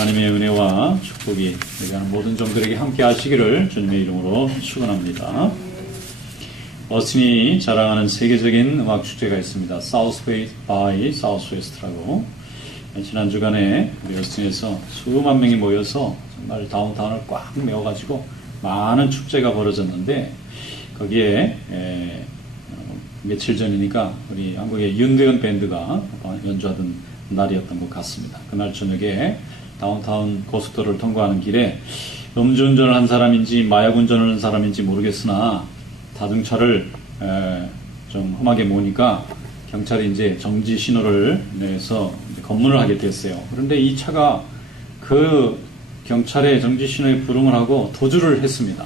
하나님의 은혜와 축복이 우리가 모든 종들에게 함께 하시기를 주님의 이름으로 축원합니다. 어스틴이 자랑하는 세계적인 음악 축제가 있습니다. South by Southwest라고. 지난 주간에 우리 어스틴에서 수만 명이 모여서 정말 다운타운을 꽉 메워가지고 많은 축제가 벌어졌는데, 거기에 며칠 전이니까 우리 한국의 윤대현 밴드가 연주하던 날이었던 것 같습니다. 그날 저녁에 다운타운 고속도로를 통과하는 길에 음주운전을 한 사람인지 마약운전을 한 사람인지 모르겠으나 자동차를 좀 험하게 모으니까 경찰이 이제 정지 신호를 내서 검문을 하게 됐어요. 그런데 이 차가 그 경찰의 정지 신호에 불응을 하고 도주를 했습니다.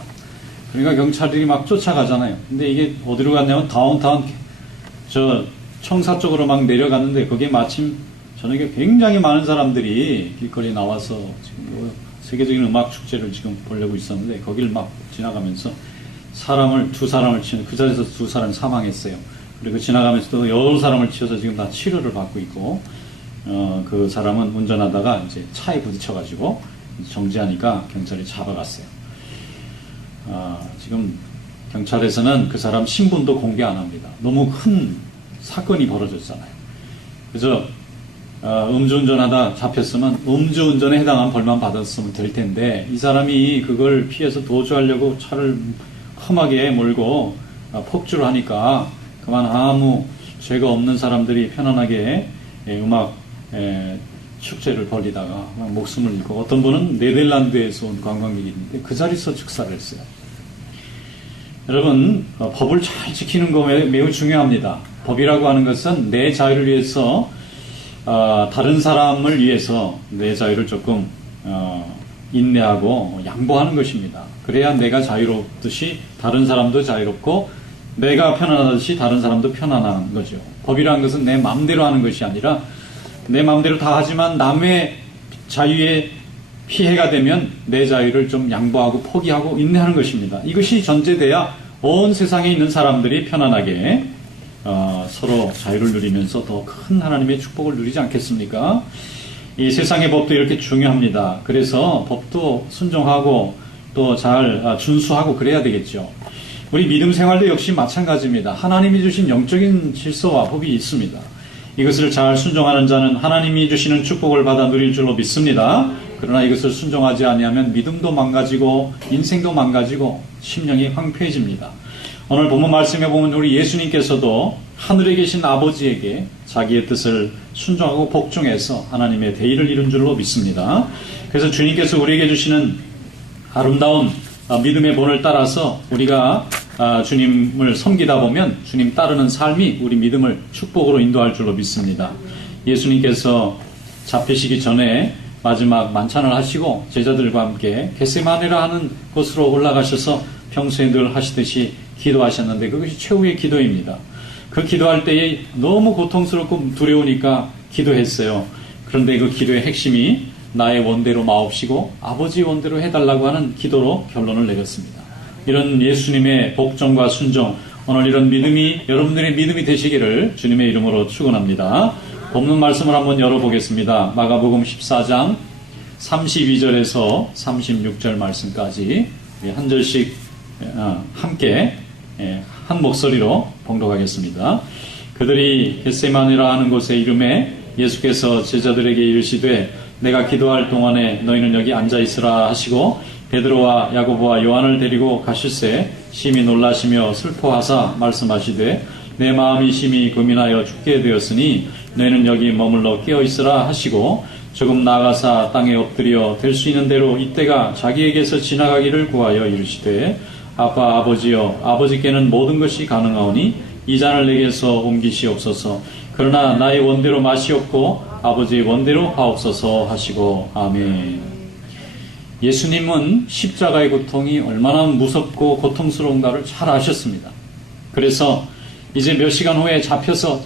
그러니까 경찰들이 막 쫓아가잖아요. 근데 이게 어디로 갔냐면 다운타운 저 청사 쪽으로 막 내려갔는데, 거기에 마침 저녁에 굉장히 많은 사람들이 길거리에 나와서 지금 세계적인 음악 축제를 지금 보려고 있었는데, 거기를 막 지나가면서 두 사람을 치는, 그 자리에서 두 사람이 사망했어요. 그리고 지나가면서 또 여러 사람을 치어서 지금 다 치료를 받고 있고, 그 사람은 운전하다가 이제 차에 부딪혀가지고 정지하니까 경찰이 잡아갔어요. 지금 경찰에서는 그 사람 신분도 공개 안 합니다. 너무 큰 사건이 벌어졌잖아요. 그래서 음주운전하다 잡혔으면 음주운전에 해당한 벌만 받았으면 될 텐데, 이 사람이 그걸 피해서 도주하려고 차를 험하게 몰고 폭주를 하니까 그만 아무 죄가 없는 사람들이 편안하게 음악 축제를 벌리다가 목숨을 잃고, 어떤 분은 네덜란드에서 온 관광객인데 그 자리에서 즉사를 했어요. 여러분, 법을 잘 지키는 거 매우 중요합니다. 법이라고 하는 것은 내 자유를 위해서, 다른 사람을 위해서 내 자유를 조금 인내하고 양보하는 것입니다. 그래야 내가 자유롭듯이 다른 사람도 자유롭고, 내가 편안하듯이 다른 사람도 편안한 거죠. 법이라는 것은 내 마음대로 하는 것이 아니라, 내 마음대로 다 하지만 남의 자유에 피해가 되면 내 자유를 좀 양보하고 포기하고 인내하는 것입니다. 이것이 전제돼야 온 세상에 있는 사람들이 편안하게 서로 자유를 누리면서 더 큰 하나님의 축복을 누리지 않겠습니까? 이 세상의 법도 이렇게 중요합니다. 그래서 법도 순종하고 또 잘 준수하고 그래야 되겠죠. 우리 믿음 생활도 역시 마찬가지입니다. 하나님이 주신 영적인 질서와 법이 있습니다. 이것을 잘 순종하는 자는 하나님이 주시는 축복을 받아 누릴 줄로 믿습니다. 그러나 이것을 순종하지 아니하면 믿음도 망가지고 인생도 망가지고 심령이 황폐해집니다. 오늘 본문 말씀에 보면 우리 예수님께서도 하늘에 계신 아버지에게 자기의 뜻을 순종하고 복종해서 하나님의 대의를 이룬 줄로 믿습니다. 그래서 주님께서 우리에게 주시는 아름다운 믿음의 본을 따라서 우리가 주님을 섬기다 보면 주님 따르는 삶이 우리 믿음을 축복으로 인도할 줄로 믿습니다. 예수님께서 잡히시기 전에 마지막 만찬을 하시고 제자들과 함께 겟세마네라 하는 곳으로 올라가셔서 평소에 늘 하시듯이 기도하셨는데, 그것이 최후의 기도입니다. 그 기도할 때에 너무 고통스럽고 두려우니까 기도했어요. 그런데 그 기도의 핵심이 나의 원대로 마옵시고 아버지 원대로 해달라고 하는 기도로 결론을 내렸습니다. 이런 예수님의 복종과 순종, 오늘 이런 믿음이 여러분들의 믿음이 되시기를 주님의 이름으로 축원합니다. 본문 말씀을 한번 열어보겠습니다. 마가복음 14장 32절에서 36절 말씀까지 한 절씩 함께 한 목소리로 봉독하겠습니다. 그들이 겟세마네라 하는 곳에 이르매 예수께서 제자들에게 이르시되 내가 기도할 동안에 너희는 여기 앉아있으라 하시고, 베드로와 야고보와 요한을 데리고 가실새 심히 놀라시며 슬퍼하사 말씀하시되 내 마음이 심히 고민하여 죽게 되었으니 너희는 여기 머물러 깨어있으라 하시고, 조금 나아가사 땅에 엎드려 될 수 있는 대로 이때가 자기에게서 지나가기를 구하여 이르시되 아빠 아버지여, 아버지께는 모든 것이 가능하오니 이 잔을 내게서 옮기시옵소서. 그러나 나의 원대로 마시옵고 아버지의 원대로 하옵소서 하시고. 아멘. 예수님은 십자가의 고통이 얼마나 무섭고 고통스러운가를 잘 아셨습니다. 그래서 이제 몇 시간 후에 잡혀서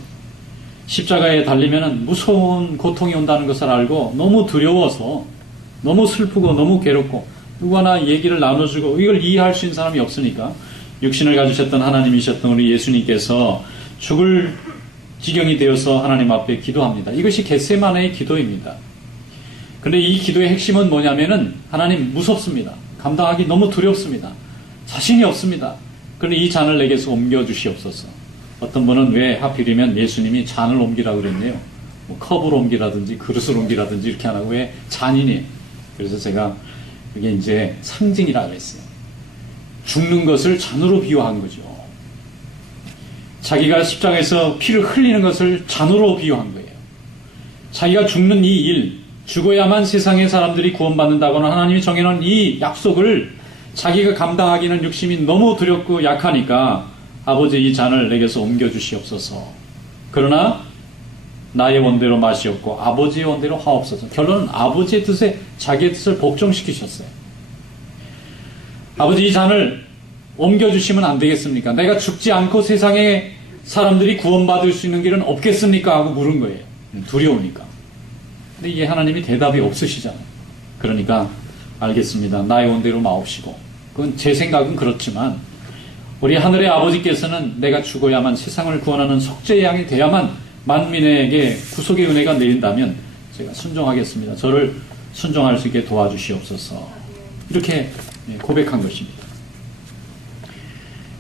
십자가에 달리면 무서운 고통이 온다는 것을 알고 너무 두려워서, 너무 슬프고 너무 괴롭고 누구 하나 얘기를 나눠주고 이걸 이해할 수 있는 사람이 없으니까 육신을 가지셨던 하나님이셨던 우리 예수님께서 죽을 지경이 되어서 하나님 앞에 기도합니다. 이것이 겟세마네의 기도입니다. 근데 이 기도의 핵심은 뭐냐면은 하나님 무섭습니다. 감당하기 너무 두렵습니다. 자신이 없습니다. 그런데 이 잔을 내게서 옮겨주시옵소서. 어떤 분은 왜 하필이면 예수님이 잔을 옮기라고 그랬네요. 뭐 컵을 옮기라든지 그릇을 옮기라든지 이렇게 안 하고 왜 잔이니? 그래서 제가 이게 이제 상징이라고 했어요. 죽는 것을 잔으로 비유한 거죠. 자기가 십자가에서 피를 흘리는 것을 잔으로 비유한 거예요. 자기가 죽는 이 일, 죽어야만 세상의 사람들이 구원받는다거나 하나님이 정해놓은 이 약속을 자기가 감당하기는 욕심이 너무 두렵고 약하니까 아버지 이 잔을 내게서 옮겨주시옵소서. 그러나 나의 원대로 마시옵고 아버지의 원대로 하옵소서. 결론은 아버지의 뜻에 자기의 뜻을 복종시키셨어요. 아버지 이 잔을 옮겨주시면 안 되겠습니까? 내가 죽지 않고 세상의 사람들이 구원받을 수 있는 길은 없겠습니까? 하고 물은 거예요. 두려우니까. 근데 이게 하나님이 대답이 없으시잖아요. 그러니까 알겠습니다. 나의 원대로 마옵시고. 그건 제 생각은 그렇지만 우리 하늘의 아버지께서는 내가 죽어야만 세상을 구원하는 속죄의 양이 돼야만 만민에게 구속의 은혜가 내린다면 제가 순종하겠습니다. 저를 순종할 수 있게 도와주시옵소서. 이렇게 고백한 것입니다.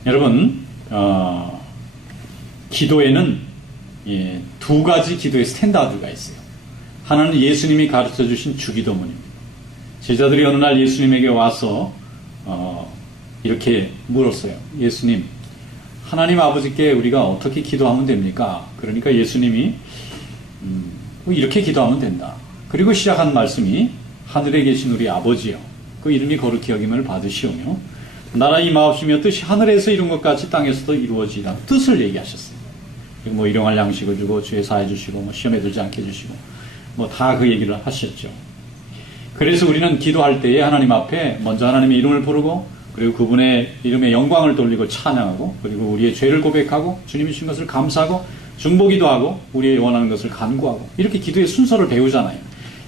여러분, 기도에는 두 가지 기도의 스탠다드가 있어요. 하나는 예수님이 가르쳐 주신 주기도문입니다. 제자들이 어느 날 예수님에게 와서 이렇게 물었어요. 예수님, 하나님 아버지께 우리가 어떻게 기도하면 됩니까? 그러니까 예수님이 이렇게 기도하면 된다. 그리고 시작한 말씀이 하늘에 계신 우리 아버지여, 그 이름이 거룩히 여김을 받으시오며 나라 임하옵시며 뜻이 하늘에서 이룬 것 같이 땅에서도 이루어지라. 뜻을 얘기하셨어요. 그리고 뭐 일용할 양식을 주고 죄 사해 주시고 뭐 시험에 들지 않게 해주시고 뭐 다 그 얘기를 하셨죠. 그래서 우리는 기도할 때에 하나님 앞에 먼저 하나님의 이름을 부르고 그리고 그분의 이름에 영광을 돌리고 찬양하고 그리고 우리의 죄를 고백하고 주님이 주신 것을 감사하고 중보기도하고 우리의 원하는 것을 간구하고 이렇게 기도의 순서를 배우잖아요.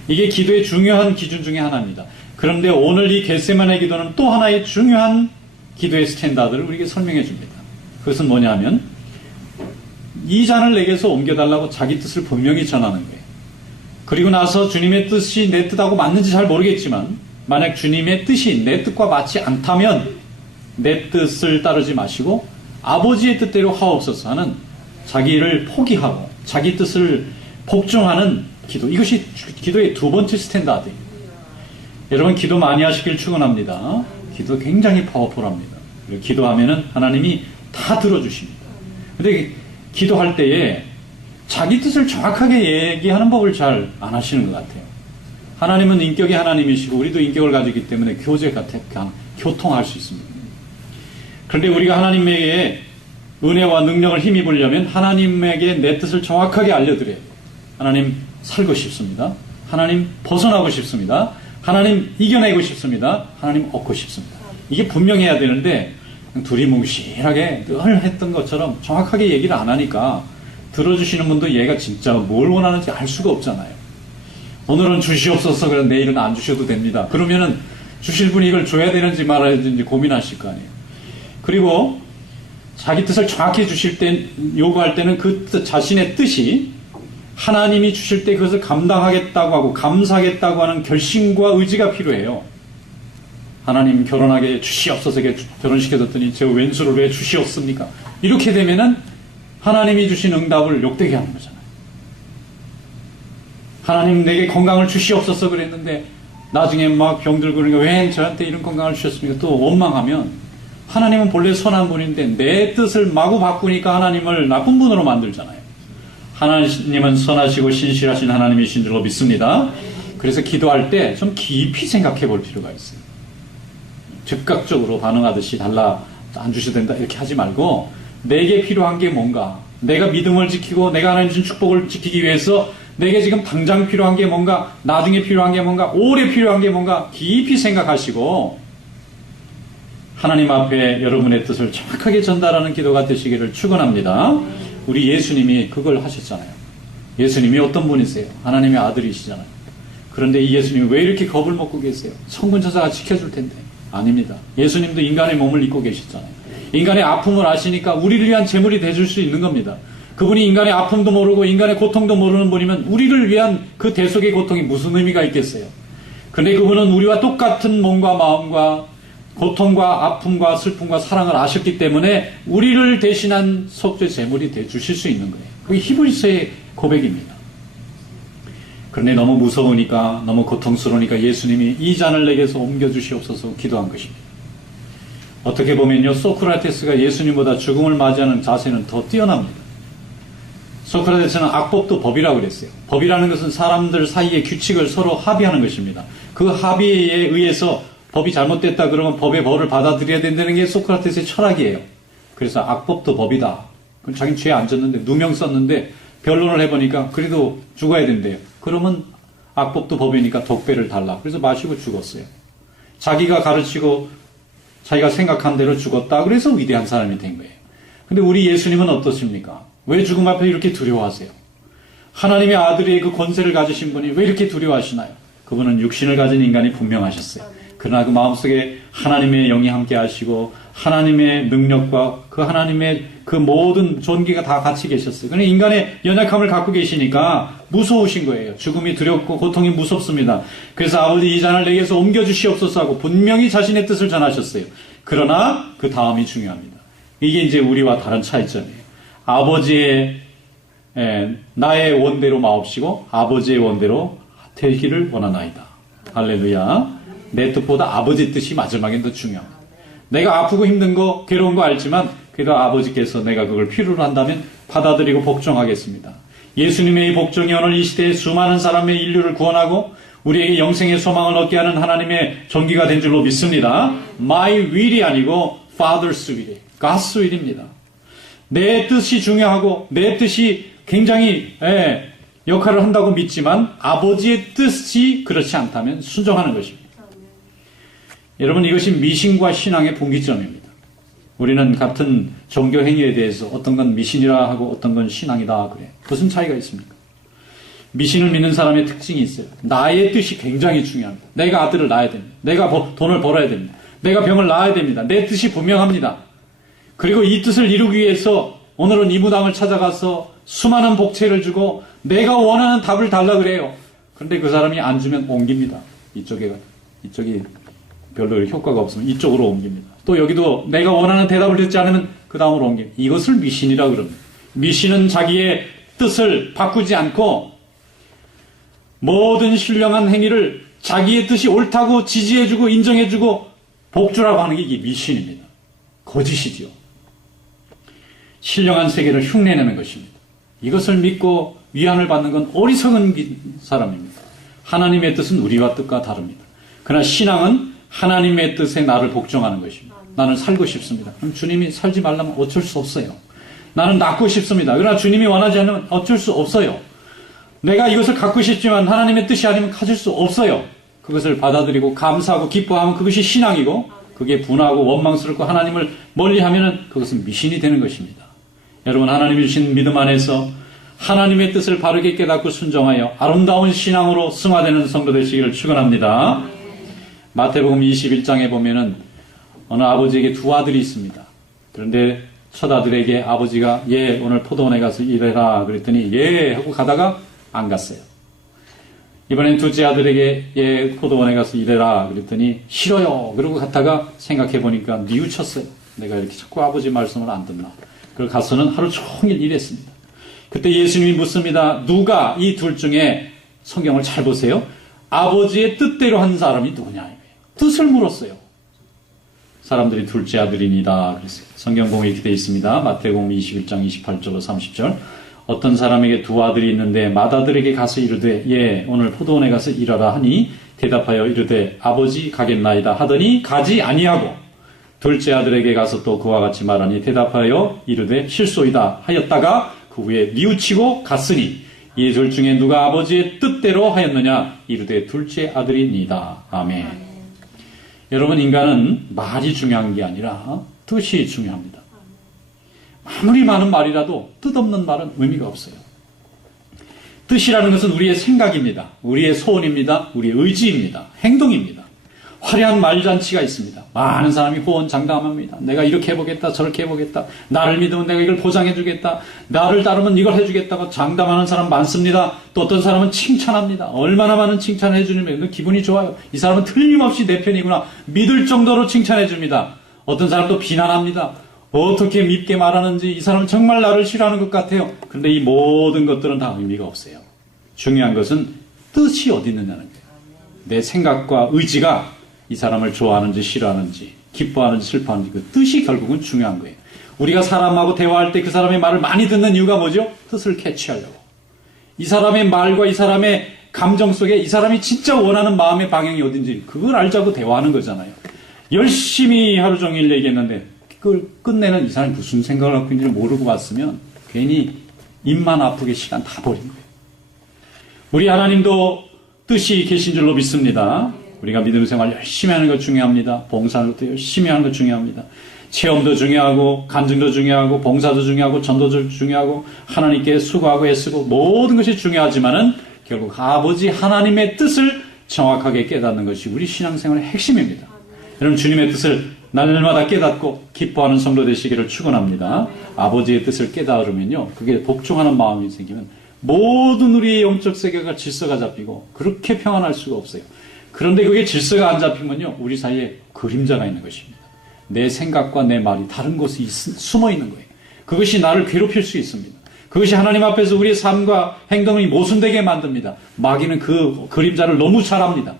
이게 기도의 중요한 기준 중에 하나입니다. 그런데 오늘 이 겟세마네 기도는 또 하나의 중요한 기도의 스탠다드를 우리에게 설명해 줍니다. 그것은 뭐냐 하면 이 잔을 내게서 옮겨달라고 자기 뜻을 분명히 전하는 거예요. 그리고 나서 주님의 뜻이 내 뜻하고 맞는지 잘 모르겠지만 만약 주님의 뜻이 내 뜻과 맞지 않다면 내 뜻을 따르지 마시고 아버지의 뜻대로 하옵소서 하는 자기를 포기하고 자기 뜻을 복종하는 기도. 이것이 기도의 두 번째 스탠다드입니다. 여러분 기도 많이 하시길 축원합니다. 기도 굉장히 파워풀합니다. 그리고 기도하면은 하나님이 다 들어주십니다. 근데 기도할 때에 자기 뜻을 정확하게 얘기하는 법을 잘 안 하시는 것 같아요. 하나님은 인격이 하나님이시고 우리도 인격을 가지고 있기 때문에 교통할 수 있습니다. 그런데 우리가 하나님에게 은혜와 능력을 힘입으려면 하나님에게 내 뜻을 정확하게 알려드려야 돼요. 하나님 살고 싶습니다. 하나님 벗어나고 싶습니다. 하나님 이겨내고 싶습니다. 하나님 얻고 싶습니다. 이게 분명해야 되는데 두리뭉실하게 늘 했던 것처럼 정확하게 얘기를 안 하니까 들어주시는 분도 얘가 진짜 뭘 원하는지 알 수가 없잖아요. 오늘은 주시옵소서. 그럼 내일은 안 주셔도 됩니다. 그러면은 주실 분이 이걸 줘야 되는지 말아야 되는지 고민하실 거 아니에요. 그리고 자기 뜻을 정확히 주실 때 요구할 때는 그 자신의 뜻이 하나님이 주실 때 그것을 감당하겠다고 하고 감사하겠다고 하는 결심과 의지가 필요해요. 하나님 결혼하게 주시옵소서. 결혼시켜줬더니 제 왼수를 왜 주시옵습니까? 이렇게 되면은 하나님이 주신 응답을 욕되게 하는 거잖아요. 하나님 내게 건강을 주시옵소서 그랬는데 나중에 막 병들고 그러니까 왜 저한테 이런 건강을 주셨습니까? 또 원망하면 하나님은 본래 선한 분인데 내 뜻을 마구 바꾸니까 하나님을 나쁜 분으로 만들잖아요. 하나님은 선하시고 신실하신 하나님이신 줄로 믿습니다. 그래서 기도할 때 좀 깊이 생각해 볼 필요가 있어요. 즉각적으로 반응하듯이 달라 안 주셔도 된다 이렇게 하지 말고 내게 필요한 게 뭔가, 내가 믿음을 지키고 내가 하나님 주신 축복을 지키기 위해서 내게 지금 당장 필요한 게 뭔가, 나중에 필요한 게 뭔가, 오래 필요한 게 뭔가 깊이 생각하시고 하나님 앞에 여러분의 뜻을 정확하게 전달하는 기도가 되시기를 축원합니다. 우리 예수님이 그걸 하셨잖아요. 예수님이 어떤 분이세요? 하나님의 아들이시잖아요. 그런데 이 예수님이 왜 이렇게 겁을 먹고 계세요? 성군천사가 지켜줄 텐데. 아닙니다. 예수님도 인간의 몸을 입고 계셨잖아요. 인간의 아픔을 아시니까 우리를 위한 제물이 되줄 수 있는 겁니다. 그분이 인간의 아픔도 모르고 인간의 고통도 모르는 분이면 우리를 위한 그 대속의 고통이 무슨 의미가 있겠어요? 그런데 그분은 우리와 똑같은 몸과 마음과 고통과 아픔과 슬픔과 사랑을 아셨기 때문에 우리를 대신한 속죄 제물이 돼 주실 수 있는 거예요. 그게 히브리서의 고백입니다. 그런데 너무 무서우니까, 너무 고통스러우니까 예수님이 이 잔을 내게서 옮겨주시옵소서 기도한 것입니다. 어떻게 보면요, 소크라테스가 예수님보다 죽음을 맞이하는 자세는 더 뛰어납니다. 소크라테스는 악법도 법이라고 그랬어요. 법이라는 것은 사람들 사이의 규칙을 서로 합의하는 것입니다. 그 합의에 의해서 법이 잘못됐다 그러면 법의 벌을 받아들여야 된다는 게 소크라테스의 철학이에요. 그래서 악법도 법이다. 그럼 자기는 죄 안 졌는데 누명 썼는데 변론을 해보니까 그래도 죽어야 된대요. 그러면 악법도 법이니까 독배를 달라. 그래서 마시고 죽었어요. 자기가 가르치고 자기가 생각한 대로 죽었다. 그래서 위대한 사람이 된 거예요. 근데 우리 예수님은 어떻습니까? 왜 죽음 앞에 이렇게 두려워하세요? 하나님의 아들의 그 권세를 가지신 분이 왜 이렇게 두려워하시나요? 그분은 육신을 가진 인간이 분명하셨어요. 그러나 그 마음속에 하나님의 영이 함께 하시고 하나님의 능력과 그 하나님의 그 모든 존귀가 다 같이 계셨어요. 그러니 인간의 연약함을 갖고 계시니까 무서우신 거예요. 죽음이 두렵고 고통이 무섭습니다. 그래서 아버지 이 잔을 내게서 옮겨주시옵소서 하고 분명히 자신의 뜻을 전하셨어요. 그러나 그 다음이 중요합니다. 이게 이제 우리와 다른 차이점이에요. 아버지의 나의 원대로 마옵시고 아버지의 원대로 되기를 원하나이다. 할렐루야. 내 뜻보다 아버지 뜻이 마지막엔 더 중요합니다. 내가 아프고 힘든 거 괴로운 거 알지만 그래도 아버지께서 내가 그걸 필요로 한다면 받아들이고 복종하겠습니다. 예수님의 이 복종이 오늘 이 시대에 수많은 사람의 인류를 구원하고 우리에게 영생의 소망을 얻게 하는 하나님의 존귀가 된 줄로 믿습니다. My will이 아니고 Father's will이에요. God's will입니다. 내 뜻이 중요하고 내 뜻이 굉장히 역할을 한다고 믿지만 아버지의 뜻이 그렇지 않다면 순종하는 것입니다. 여러분, 이것이 미신과 신앙의 분기점입니다. 우리는 같은 종교 행위에 대해서 어떤 건 미신이라 하고 어떤 건 신앙이다 그래요. 무슨 차이가 있습니까? 미신을 믿는 사람의 특징이 있어요. 나의 뜻이 굉장히 중요합니다. 내가 아들을 낳아야 됩니다. 내가 돈을 벌어야 됩니다. 내가 병을 낳아야 됩니다. 내 뜻이 분명합니다. 그리고 이 뜻을 이루기 위해서 오늘은 이 무당을 찾아가서 수많은 복채를 주고 내가 원하는 답을 달라 그래요. 그런데 그 사람이 안 주면 옮깁니다. 이쪽이 별로 효과가 없으면 이쪽으로 옮깁니다. 또 여기도 내가 원하는 대답을 듣지 않으면 그 다음으로 옮깁니다. 이것을 미신이라고 그럽니다. 미신은 자기의 뜻을 바꾸지 않고 모든 신령한 행위를 자기의 뜻이 옳다고 지지해주고 인정해주고 복주라고 하는 게 이게 미신입니다. 거짓이지요. 신령한 세계를 흉내내는 것입니다. 이것을 믿고 위안을 받는 건 어리석은 사람입니다. 하나님의 뜻은 우리와 뜻과 다릅니다. 그러나 신앙은 하나님의 뜻에 나를 복종하는 것입니다. 나는 살고 싶습니다. 그럼 주님이 살지 말라면 어쩔 수 없어요. 나는 낳고 싶습니다. 그러나 주님이 원하지 않으면 어쩔 수 없어요. 내가 이것을 갖고 싶지만 하나님의 뜻이 아니면 가질 수 없어요. 그것을 받아들이고 감사하고 기뻐하면 그것이 신앙이고 그게 분하고 원망스럽고 하나님을 멀리하면 그것은 미신이 되는 것입니다. 여러분, 하나님이 주신 믿음 안에서 하나님의 뜻을 바르게 깨닫고 순종하여 아름다운 신앙으로 승화되는 성도 되시기를 축원합니다. 마태복음 21장에 보면은 어느 아버지에게 두 아들이 있습니다. 그런데 첫 아들에게 아버지가 오늘 포도원에 가서 일해라 그랬더니 하고 가다가 안 갔어요. 이번엔 둘째 아들에게 포도원에 가서 일해라 그랬더니 싫어요. 그러고 갔다가 생각해 보니까 뉘우쳤어요. 내가 이렇게 자꾸 아버지 말씀을 안 듣나. 그리고 가서는 하루 종일 일했습니다. 그때 예수님이 묻습니다. 누가 이 둘 중에 성경을 잘 보세요. 아버지의 뜻대로 한 사람이 누구냐. 뜻을 물었어요. 사람들이 둘째 아들이니다 그랬어요. 성경 보면 이렇게 되어 있습니다. 마태복음 21장 28절로 30절. 어떤 사람에게 두 아들이 있는데 맏아들에게 가서 이르되 오늘 포도원에 가서 일하라 하니 대답하여 이르되 아버지 가겠나이다 하더니 가지 아니하고 둘째 아들에게 가서 또 그와 같이 말하니 대답하여 이르되 실소이다 하였다가 그 후에 뉘우치고 갔으니 이 둘 중에 누가 아버지의 뜻대로 하였느냐 이르되 둘째 아들이니이다. 아멘. 여러분, 인간은 말이 중요한 게 아니라 뜻이 중요합니다. 아무리 많은 말이라도 뜻없는 말은 의미가 없어요. 뜻이라는 것은 우리의 생각입니다. 우리의 소원입니다. 우리의 의지입니다. 행동입니다. 화려한 말잔치가 있습니다. 많은 사람이 호언장담합니다. 내가 이렇게 해보겠다, 저렇게 해보겠다. 나를 믿으면 내가 이걸 보장해주겠다. 나를 따르면 이걸 해주겠다고 장담하는 사람 많습니다. 또 어떤 사람은 칭찬합니다. 얼마나 많은 칭찬을 해주면 기분이 좋아요. 이 사람은 틀림없이 내 편이구나 믿을 정도로 칭찬해줍니다. 어떤 사람도 비난합니다. 어떻게 밉게 말하는지 이 사람은 정말 나를 싫어하는 것 같아요. 그런데 이 모든 것들은 다 의미가 없어요. 중요한 것은 뜻이 어디 있느냐는 거예요. 내 생각과 의지가 이 사람을 좋아하는지 싫어하는지 기뻐하는지 슬퍼하는지 그 뜻이 결국은 중요한 거예요. 우리가 사람하고 대화할 때 그 사람의 말을 많이 듣는 이유가 뭐죠? 뜻을 캐치하려고. 이 사람의 말과 이 사람의 감정 속에 이 사람이 진짜 원하는 마음의 방향이 어딘지 그걸 알자고 대화하는 거잖아요. 열심히 하루 종일 얘기했는데 그걸 끝내는 이 사람이 무슨 생각을 갖고 있는지 모르고 봤으면 괜히 입만 아프게 시간 다 버린 거예요. 우리 하나님도 뜻이 계신 줄로 믿습니다. 우리가 믿음 생활 열심히 하는 것 중요합니다. 봉사하는 것도 열심히 하는 것 중요합니다. 체험도 중요하고 간증도 중요하고 봉사도 중요하고 전도도 중요하고 하나님께 수고하고 애쓰고 모든 것이 중요하지만은 결국 아버지 하나님의 뜻을 정확하게 깨닫는 것이 우리 신앙생활의 핵심입니다. 여러분 주님의 뜻을 날마다 깨닫고 기뻐하는 성도 되시기를 축원합니다. 아버지의 뜻을 깨달으면요 그게 복종하는 마음이 생기면 모든 우리의 영적 세계가 질서가 잡히고 그렇게 평안할 수가 없어요. 그런데 그게 질서가 안 잡히면요 우리 사이에 그림자가 있는 것입니다. 내 생각과 내 말이 다른 곳에 숨어 있는 거예요. 그것이 나를 괴롭힐 수 있습니다. 그것이 하나님 앞에서 우리의 삶과 행동이 모순되게 만듭니다. 마귀는 그 그림자를 너무 잘 압니다.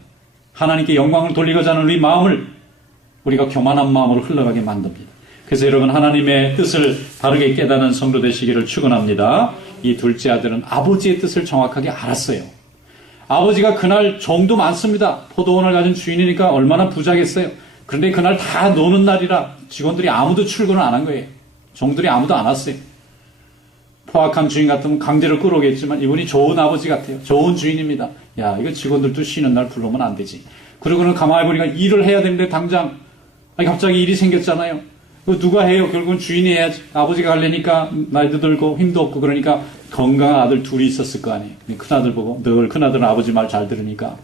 하나님께 영광을 돌리고자 하는 우리 마음을 우리가 교만한 마음으로 흘러가게 만듭니다. 그래서 여러분 하나님의 뜻을 바르게 깨닫는 성도 되시기를 축원합니다. 이 둘째 아들은 아버지의 뜻을 정확하게 알았어요. 아버지가 그날 종도 많습니다. 포도원을 가진 주인이니까 얼마나 부자겠어요. 그런데 그날 다 노는 날이라 직원들이 아무도 출근을 안 한 거예요. 종들이 아무도 안 왔어요. 포악한 주인 같으면 강제로 끌어오겠지만 이분이 좋은 아버지 같아요. 좋은 주인입니다. 야, 이거 직원들도 쉬는 날 불러오면 안 되지. 그러고는 가만히 보니까 일을 해야 되는데 당장 갑자기 일이 생겼잖아요. 그거 누가 해요? 결국은 주인이 해야지. 아버지가 가려니까 나이도 들고 힘도 없고 그러니까 건강한 아들 둘이 있었을 거 아니에요. 큰아들 보고 늘 큰아들은 아버지 말 잘 들으니까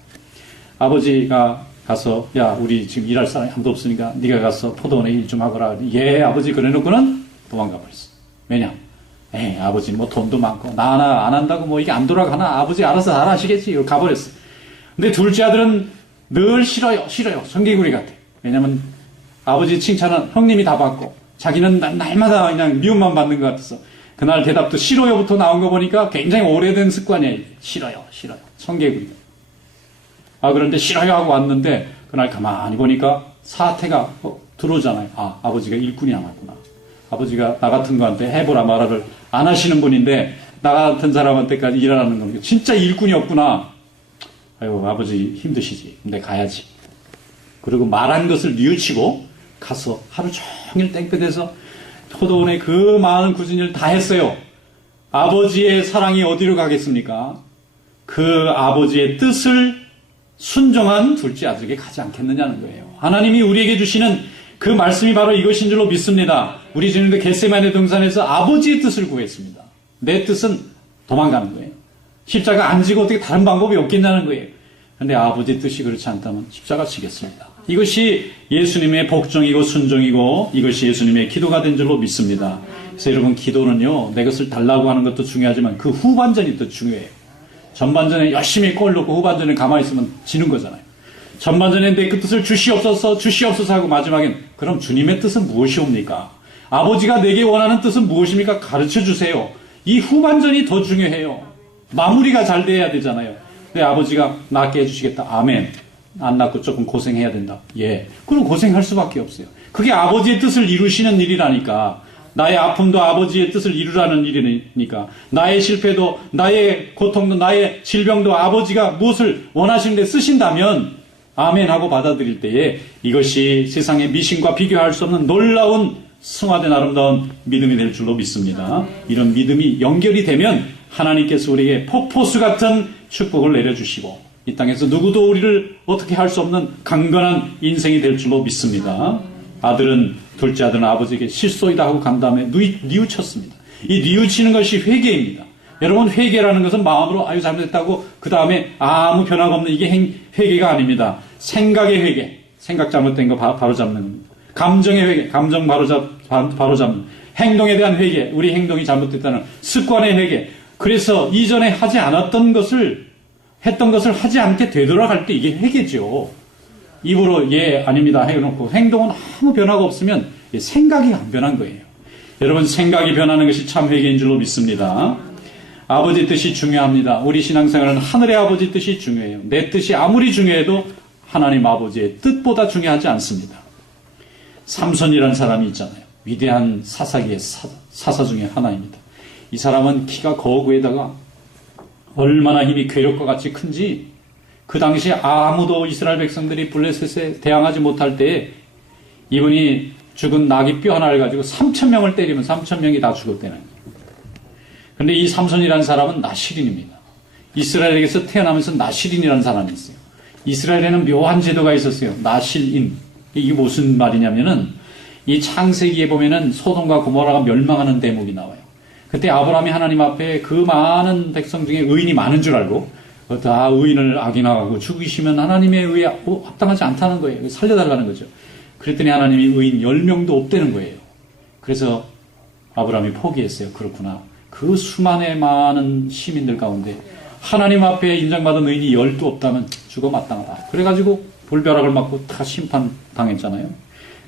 아버지가 가서 야 우리 지금 일할 사람이 아무도 없으니까 네가 가서 포도원에 일 좀 하거라. 예 아버지 그래놓고는 도망가 버렸어. 왜냐? 아버지 뭐 돈도 많고 나 하나 안 한다고 뭐 이게 안 돌아가나? 아버지 알아서 잘 하시겠지. 이러고 가버렸어. 근데 둘째 아들은 늘 싫어요. 청개구리 같아. 왜냐면 아버지 칭찬은 형님이 다 받고 자기는 날마다 그냥 미움만 받는 것 같아서 그날 대답도 싫어요부터 나온 거 보니까 굉장히 오래된 습관이에요. 싫어요. 청개구리. 그런데 싫어요 하고 왔는데 그날 가만히 보니까 사태가 들어오잖아요. 아버지가 일꾼이 남았구나. 아버지가 나 같은 거한테 해보라 말아를 안 하시는 분인데 나 같은 사람한테까지 일하라는 겁니다. 진짜 일꾼이었구나. 아이고 아버지 힘드시지. 근데 가야지. 그리고 말한 것을 뉘우치고 가서 하루 종일 땡볕에서 포도원에 그 많은 굳은 일을 다 했어요. 아버지의 사랑이 어디로 가겠습니까? 그 아버지의 뜻을 순종한 둘째 아들에게 가지 않겠느냐는 거예요. 하나님이 우리에게 주시는 그 말씀이 바로 이것인 줄로 믿습니다. 우리 주님도 겟세마네 동산에서 아버지의 뜻을 구했습니다. 내 뜻은 도망가는 거예요. 십자가 안 지고 어떻게 다른 방법이 없겠냐는 거예요. 그런데 아버지의 뜻이 그렇지 않다면 십자가 지겠습니다. 이것이 예수님의 복종이고 순종이고 이것이 예수님의 기도가 된 줄로 믿습니다. 그래서 여러분 기도는요 내 것을 달라고 하는 것도 중요하지만 그 후반전이 더 중요해요. 전반전에 열심히 골 넣고 후반전에 가만히 있으면 지는 거잖아요. 전반전에 내 그 뜻을 주시옵소서 하고 마지막엔 그럼 주님의 뜻은 무엇이옵니까? 아버지가 내게 원하는 뜻은 무엇입니까? 가르쳐 주세요. 이 후반전이 더 중요해요. 마무리가 잘 돼야 되잖아요. 근데 아버지가 낫게 해주시겠다. 아멘. 안 낳고 조금 고생해야 된다. 예. 그럼 고생할 수밖에 없어요. 그게 아버지의 뜻을 이루시는 일이라니까. 나의 아픔도 아버지의 뜻을 이루라는 일이니까. 나의 실패도, 나의 고통도, 나의 질병도 아버지가 무엇을 원하시는데 쓰신다면 아멘 하고 받아들일 때에 이것이 세상의 미신과 비교할 수 없는 놀라운 승화된 아름다운 믿음이 될 줄로 믿습니다. 이런 믿음이 연결이 되면 하나님께서 우리에게 폭포수 같은 축복을 내려주시고 이 땅에서 누구도 우리를 어떻게 할 수 없는 강건한 인생이 될 줄로 믿습니다. 둘째 아들은 아버지에게 실소이다 하고 간 다음에 뉘우쳤습니다. 이 뉘우치는 것이 회개입니다. 여러분 회개라는 것은 마음으로 아유 잘못했다고 그 다음에 아무 변화가 없는 이게 회개가 아닙니다. 생각의 회개, 생각 잘못된 거 바로 잡는 겁니다. 감정의 회개, 감정 바로 잡는. 행동에 대한 회개, 우리 행동이 잘못됐다는 습관의 회개. 그래서 이전에 하지 않았던 것을, 했던 것을 하지 않게 되돌아갈 때 이게 회개죠. 입으로 예, 아닙니다 해놓고 행동은 아무 변화가 없으면 생각이 안 변한 거예요. 여러분, 생각이 변하는 것이 참 회개인 줄로 믿습니다. 아버지 뜻이 중요합니다. 우리 신앙생활은 하늘의 아버지 뜻이 중요해요. 내 뜻이 아무리 중요해도 하나님 아버지의 뜻보다 중요하지 않습니다. 삼손이라는 사람이 있잖아요. 위대한 사사기의 사사 중에 하나입니다. 이 사람은 키가 거구에다가 얼마나 힘이 괴력과 같이 큰지 그 당시에 아무도 이스라엘 백성들이 블레셋에 대항하지 못할 때에 이분이 죽은 나귀 뼈 하나를 가지고 3,000명을 때리면 3,000명이 다 죽었다는 거예요. 그런데 이 삼손이라는 사람은 나실인입니다. 이스라엘에게서 태어나면서 나실인이라는 사람이 있어요. 이스라엘에는 묘한 제도가 있었어요. 나실인. 이게 무슨 말이냐면은 이 창세기에 보면은 소돔과 고모라가 멸망하는 대목이 나와요. 그때 아브라함이 하나님 앞에 그 많은 백성 중에 의인이 많은 줄 알고 다 의인을 악인하고 죽이시면 하나님의 의에 합당하지 않다는 거예요. 살려달라는 거죠. 그랬더니 하나님이 의인 10명도 없다는 거예요. 그래서 아브라함이 포기했어요. 그렇구나. 그 수많은 많은 시민들 가운데 하나님 앞에 인정받은 의인이 10도 없다면 죽어 마땅하다. 그래가지고 불벼락을 맞고 다 심판당했잖아요.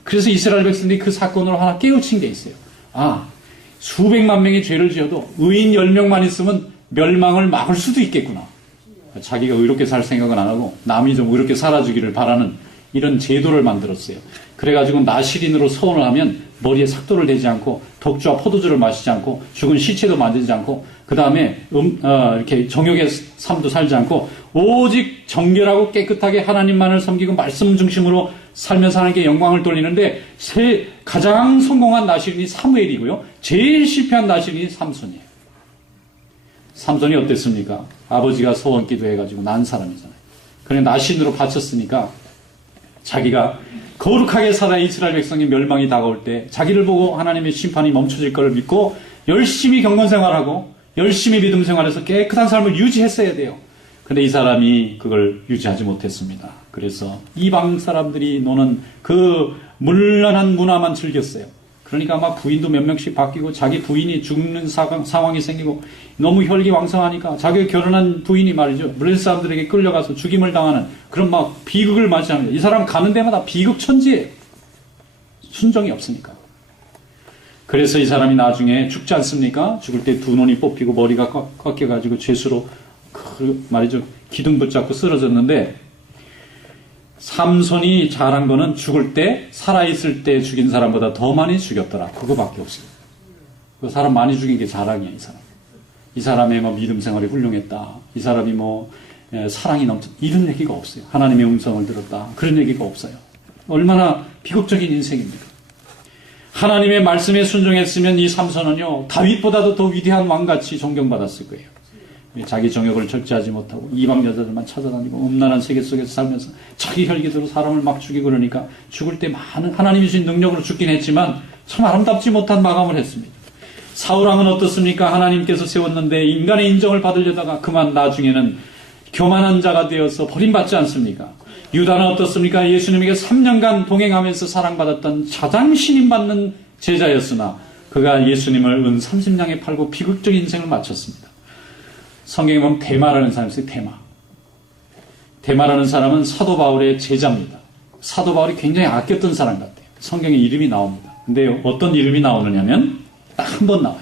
그래서 이스라엘 백성들이 그 사건으로 하나 깨우친 게 있어요. 아, 수백만 명이 죄를 지어도 의인 10명만 있으면 멸망을 막을 수도 있겠구나. 자기가 의롭게 살 생각은 안 하고 남이 좀 의롭게 살아주기를 바라는 이런 제도를 만들었어요. 그래가지고 나실인으로 서원을 하면 머리에 삭도를 대지 않고 독주와 포도주를 마시지 않고 죽은 시체도 만지지 않고 그 다음에 이렇게 정욕의 삶도 살지 않고 오직 정결하고 깨끗하게 하나님만을 섬기고 말씀 중심으로 살면서 하나님께 영광을 돌리는데 가장 성공한 나실인이 사무엘이고요. 제일 실패한 나실인이 삼손이에요. 삼손이 어땠습니까? 아버지가 소원 기도해가지고 난 사람이잖아요. 그래 나신으로 바쳤으니까 자기가 거룩하게 살아 이스라엘 백성의 멸망이 다가올 때 자기를 보고 하나님의 심판이 멈춰질 것을 믿고 열심히 경건생활하고 열심히 믿음 생활해서 깨끗한 삶을 유지했어야 돼요. 근데 이 사람이 그걸 유지하지 못했습니다. 그래서 이방 사람들이 노는 그 물란한 문화만 즐겼어요. 그러니까 아마 부인도 몇 명씩 바뀌고 자기 부인이 죽는 상황이 생기고 너무 혈기왕성하니까 자기가 결혼한 부인이 말이죠. 블레셋 사람들에게 끌려가서 죽임을 당하는 그런 막 비극을 맞이합니다. 이 사람 가는 데마다 비극천지예요. 순정이 없으니까. 그래서 이 사람이 나중에 죽지 않습니까? 죽을 때 두 눈이 뽑히고 머리가 꺾여가지고 죄수로 말이죠. 기둥 붙잡고 쓰러졌는데 삼손이 잘한 거는 죽을 때 살아있을 때 죽인 사람보다 더 많이 죽였더라. 그거밖에 없어요. 그 사람 많이 죽인 게 자랑이야. 이 사람. 이 사람의 뭐 믿음 생활이 훌륭했다. 이 사람이 뭐 사랑이 넘쳐 이런 얘기가 없어요. 하나님의 음성을 들었다. 그런 얘기가 없어요. 얼마나 비극적인 인생입니까? 하나님의 말씀에 순종했으면 이 삼손은요 다윗보다도 더 위대한 왕같이 존경받았을 거예요. 자기 정욕을 절제하지 못하고 이방 여자들만 찾아다니고 음란한 세계 속에서 살면서 자기 혈기대로 사람을 막 죽이고 그러니까 죽을 때 많은 하나님이 주신 능력으로 죽긴 했지만 참 아름답지 못한 마감을 했습니다. 사울왕은 어떻습니까? 하나님께서 세웠는데 인간의 인정을 받으려다가 그만 나중에는 교만한 자가 되어서 버림받지 않습니까? 유다는 어떻습니까? 예수님에게 3년간 동행하면서 사랑받았던 가장 신임받는 제자였으나 그가 예수님을 은 30냥에 팔고 비극적인 인생을 마쳤습니다. 성경에 보면 데마라는 사람이 있어요. 데마라는 사람은 사도 바울의 제자입니다. 사도 바울이 굉장히 아꼈던 사람 같아요. 성경에 이름이 나옵니다. 근데 어떤 이름이 나오느냐면 딱 한 번 나와요.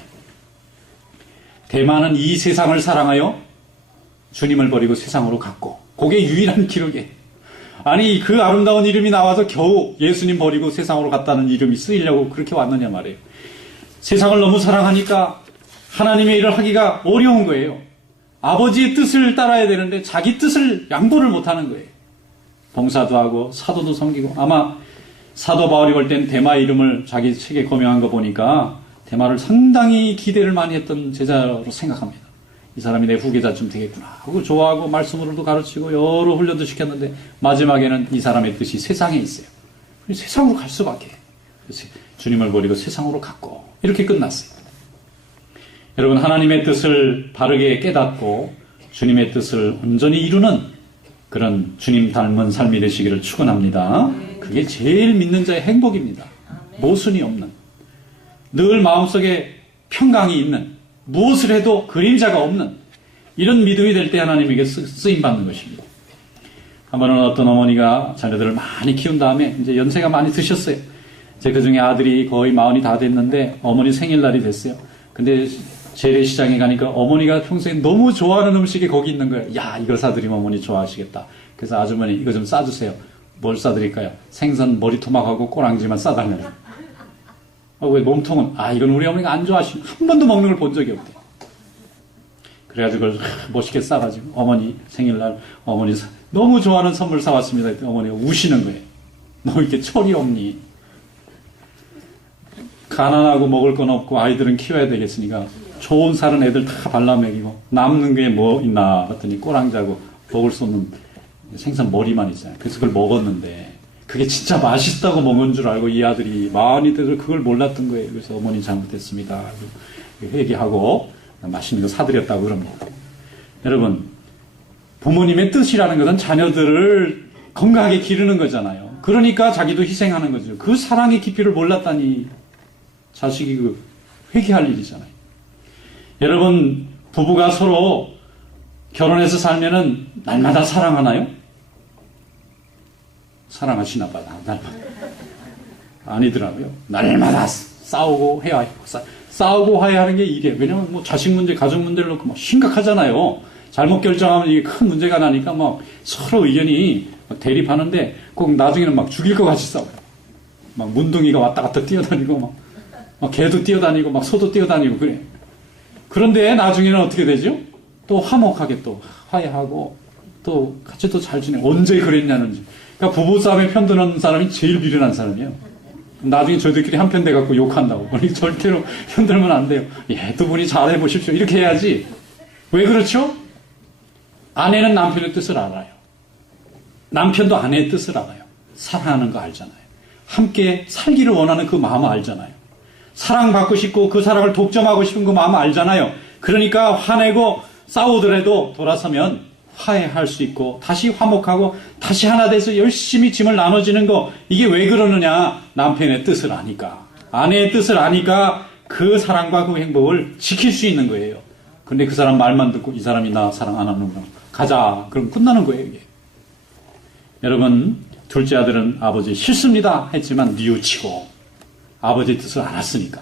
데마는 이 세상을 사랑하여 주님을 버리고 세상으로 갔고 그게 유일한 기록이에요. 아니 그 아름다운 이름이 나와서 겨우 예수님 버리고 세상으로 갔다는 이름이 쓰이려고 그렇게 왔느냐 말이에요. 세상을 너무 사랑하니까 하나님의 일을 하기가 어려운 거예요. 아버지의 뜻을 따라야 되는데 자기 뜻을 양보를 못하는 거예요. 봉사도 하고 사도도 섬기고 아마 사도 바울이 볼 땐 데마 이름을 자기 책에 거명한 거 보니까 데마를 상당히 기대를 많이 했던 제자로 생각합니다. 이 사람이 내 후계자쯤 되겠구나 하고 좋아하고 말씀으로도 가르치고 여러 훈련도 시켰는데 마지막에는 이 사람의 뜻이 세상에 있어요. 세상으로 갈 수밖에. 그래서 주님을 버리고 세상으로 갔고 이렇게 끝났어요. 여러분 하나님의 뜻을 바르게 깨닫고 주님의 뜻을 온전히 이루는 그런 주님 닮은 삶이 되시기를 축원합니다. 그게 제일 믿는 자의 행복입니다. 모순이 없는, 늘 마음속에 평강이 있는, 무엇을 해도 그림자가 없는 이런 믿음이 될 때 하나님에게 쓰임받는 것입니다. 한 번은 어떤 어머니가 자녀들을 많이 키운 다음에 이제 연세가 많이 드셨어요. 제 그중에 아들이 거의 40이 다 됐는데 어머니 생일날이 됐어요. 근데 재래시장에 가니까 어머니가 평소에 너무 좋아하는 음식이 거기 있는 거예요. 야, 이거 사드리면 어머니 좋아하시겠다. 그래서 아주머니 이거 좀 싸주세요. 뭘 싸드릴까요? 생선 머리토막하고 꼬랑지만 싸달래요. 왜 몸통은? 이건 우리 어머니가 안 좋아하시고 한 번도 먹는 걸 본 적이 없대요. 그래가지고 그걸 멋있게 싸가지고 어머니 생일날 어머니 너무 좋아하는 선물 사왔습니다. 어머니가 우시는 거예요. 너 이렇게 철이 없니? 가난하고 먹을 건 없고 아이들은 키워야 되겠으니까 좋은 살은 애들 다 발라 먹이고 남는 게 뭐 있나 봤더니 꼬랑지하고 먹을 수 없는 생선 머리만 있잖아요. 그래서 그걸 먹었는데 그게 진짜 맛있다고 먹은 줄 알고 이 아들이 많이 돼서 그걸 몰랐던 거예요. 그래서 어머니 잘못했습니다. 회개하고 맛있는 거 사드렸다고 그럽니다. 여러분, 부모님의 뜻이라는 것은 자녀들을 건강하게 기르는 거잖아요. 그러니까 자기도 희생하는 거죠. 그 사랑의 깊이를 몰랐다니 자식이 회개할 일이잖아요. 여러분, 부부가 서로 결혼해서 살면은 날마다 사랑하나요? 사랑하시나 봐요. 날마다. 아니더라고요. 날마다 싸우고 해야 싸우고 화해하는 게 일이에요. 왜냐면 뭐 자식 문제, 가족 문제를 놓고 막 심각하잖아요. 잘못 결정하면 이게 큰 문제가 나니까 막 서로 의견이 대립하는데 꼭 나중에는 막 죽일 것 같이 싸워요. 막 문둥이가 왔다 갔다 뛰어다니고 막 개도 뛰어다니고 막 소도 뛰어다니고 그래요. 그런데 나중에는 어떻게 되죠? 또 화목하게 또 화해하고 또 같이 또 잘 지내고 언제 그랬냐는지. 그러니까 부부싸움에 편드는 사람이 제일 미련한 사람이에요. 나중에 저희들끼리 한편 돼갖고 욕한다고. 우리 절대로 편들면 안 돼요. 두 분이 잘해보십시오. 이렇게 해야지. 왜 그렇죠? 아내는 남편의 뜻을 알아요. 남편도 아내의 뜻을 알아요. 사랑하는 거 알잖아요. 함께 살기를 원하는 그 마음을 알잖아요. 사랑받고 싶고 그 사랑을 독점하고 싶은 그 마음을 알잖아요. 그러니까 화내고 싸우더라도 돌아서면 화해할 수 있고 다시 화목하고 다시 하나 돼서 열심히 짐을 나눠지는 거, 이게 왜 그러느냐? 남편의 뜻을 아니까, 아내의 뜻을 아니까 그 사랑과 그 행복을 지킬 수 있는 거예요. 근데 그 사람 말만 듣고 이 사람이 나 사랑 안 하는구나, 가자, 그럼 끝나는 거예요 이게. 여러분, 둘째 아들은 아버지 싫습니다 했지만 뉘우치고 아버지의 뜻을 알았으니까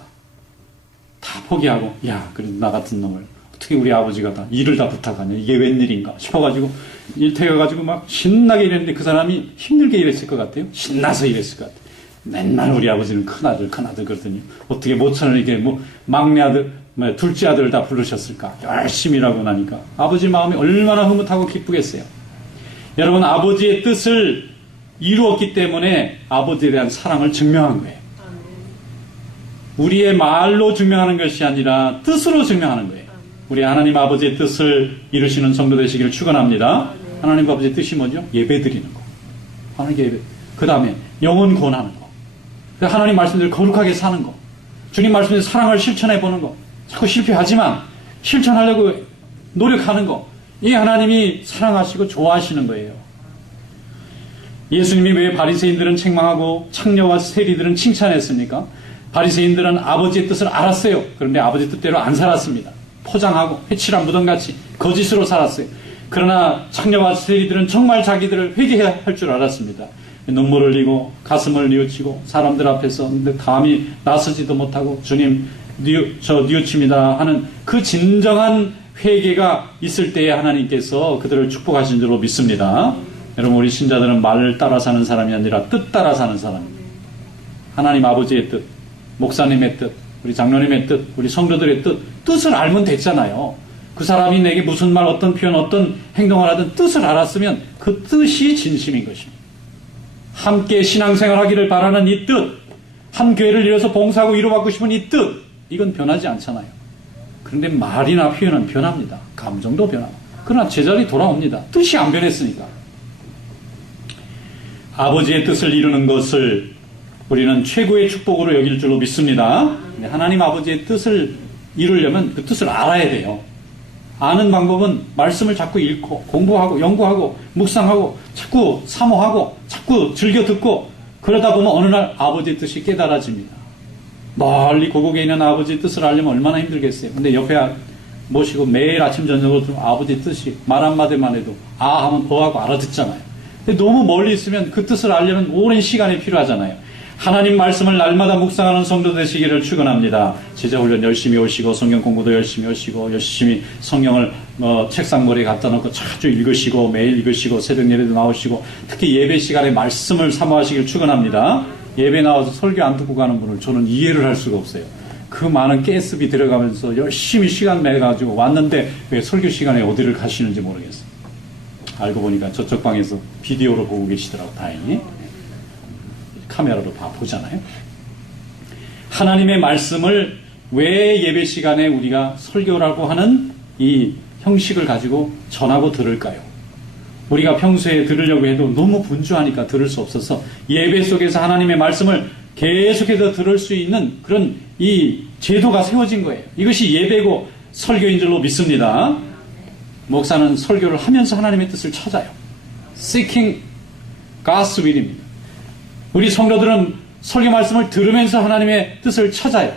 다 포기하고, 야, 그래도 나 같은 놈을 어떻게 우리 아버지가 다 일을 다 부탁하냐, 이게 웬일인가 싶어가지고 일터에 가가지고 막 신나게 일했는데 그 사람이 힘들게 일했을 것 같아요. 신나서 일했을 것 같아요. 맨날 우리 아버지는 큰아들 그러더니 어떻게 모처럼 이게 뭐 막내 아들, 둘째 아들 다 부르셨을까. 열심히 일하고 나니까 아버지 마음이 얼마나 흐뭇하고 기쁘겠어요. 여러분, 아버지의 뜻을 이루었기 때문에 아버지에 대한 사랑을 증명한 거예요. 우리의 말로 증명하는 것이 아니라 뜻으로 증명하는 거예요. 우리 하나님 아버지의 뜻을 이루시는 성도 되시기를 축원합니다. 하나님 아버지의 뜻이 뭐죠? 예배 드리는 거. 하나님 예배. 그 다음에 영혼 구원하는 거. 하나님 말씀대로 거룩하게 사는 거. 주님 말씀대로 사랑을 실천해 보는 거. 자꾸 실패하지만 실천하려고 노력하는 거. 이 하나님이 사랑하시고 좋아하시는 거예요. 예수님이 왜 바리새인들은 책망하고 창녀와 세리들은 칭찬했습니까? 바리새인들은 아버지의 뜻을 알았어요. 그런데 아버지 뜻대로 안 살았습니다. 포장하고 회칠한 무덤같이 거짓으로 살았어요. 그러나 창녀와 세리들은 정말 자기들을 회개해야 할 줄 알았습니다. 눈물을 흘리고 가슴을 뉘우치고 사람들 앞에서 근데 감히 나서지도 못하고 주님 저 뉘우칩니다 하는 그 진정한 회개가 있을 때에 하나님께서 그들을 축복하신 줄로 믿습니다. 여러분, 우리 신자들은 말을 따라 사는 사람이 아니라 뜻 따라 사는 사람입니다. 하나님 아버지의 뜻, 목사님의 뜻, 우리 장로님의 뜻, 우리 성도들의 뜻을 알면 됐잖아요. 그 사람이 내게 무슨 말, 어떤 표현, 어떤 행동을 하든 뜻을 알았으면 그 뜻이 진심인 것입니다. 함께 신앙생활 하기를 바라는 이 뜻, 한 교회를 이뤄서 봉사하고 위로받고 싶은 이 뜻, 이건 변하지 않잖아요. 그런데 말이나 표현은 변합니다. 감정도 변합니다. 그러나 제자리 돌아옵니다. 뜻이 안 변했으니까. 아버지의 뜻을 이루는 것을 우리는 최고의 축복으로 여길 줄로 믿습니다. 하나님 아버지의 뜻을 이루려면 그 뜻을 알아야 돼요. 아는 방법은 말씀을 자꾸 읽고 공부하고 연구하고 묵상하고 자꾸 사모하고 자꾸 즐겨 듣고 그러다 보면 어느 날 아버지의 뜻이 깨달아집니다. 멀리 고국에 있는 아버지의 뜻을 알려면 얼마나 힘들겠어요. 근데 옆에 모시고 매일 아침 저녁으로 아버지의 뜻이 말 한마디만 해도 아 하면 하고 알아듣잖아요. 근데 너무 멀리 있으면 그 뜻을 알려면 오랜 시간이 필요하잖아요. 하나님 말씀을 날마다 묵상하는 성도 되시기를 축원합니다. 제자훈련 열심히 오시고 성경 공부도 열심히 하시고 열심히 성경을 책상머리에 갖다 놓고 자주 읽으시고 매일 읽으시고 새벽 예배도 나오시고 특히 예배 시간에 말씀을 사모하시길 축원합니다. 예배 나와서 설교 안 듣고 가는 분을 저는 이해를 할 수가 없어요. 그 많은 가스비 들어가면서 열심히 시간 내가지고 왔는데 왜 설교 시간에 어디를 가시는지 모르겠어요. 알고 보니까 저쪽 방에서 비디오로 보고 계시더라고. 다행히 카메라로 다 보잖아요. 하나님의 말씀을 왜 예배 시간에 우리가 설교라고 하는 이 형식을 가지고 전하고 들을까요? 우리가 평소에 들으려고 해도 너무 분주하니까 들을 수 없어서 예배 속에서 하나님의 말씀을 계속해서 들을 수 있는 그런 이 제도가 세워진 거예요. 이것이 예배고 설교인 줄로 믿습니다. 목사는 설교를 하면서 하나님의 뜻을 찾아요. Seeking God's will입니다. 우리 성도들은 설교 말씀을 들으면서 하나님의 뜻을 찾아요.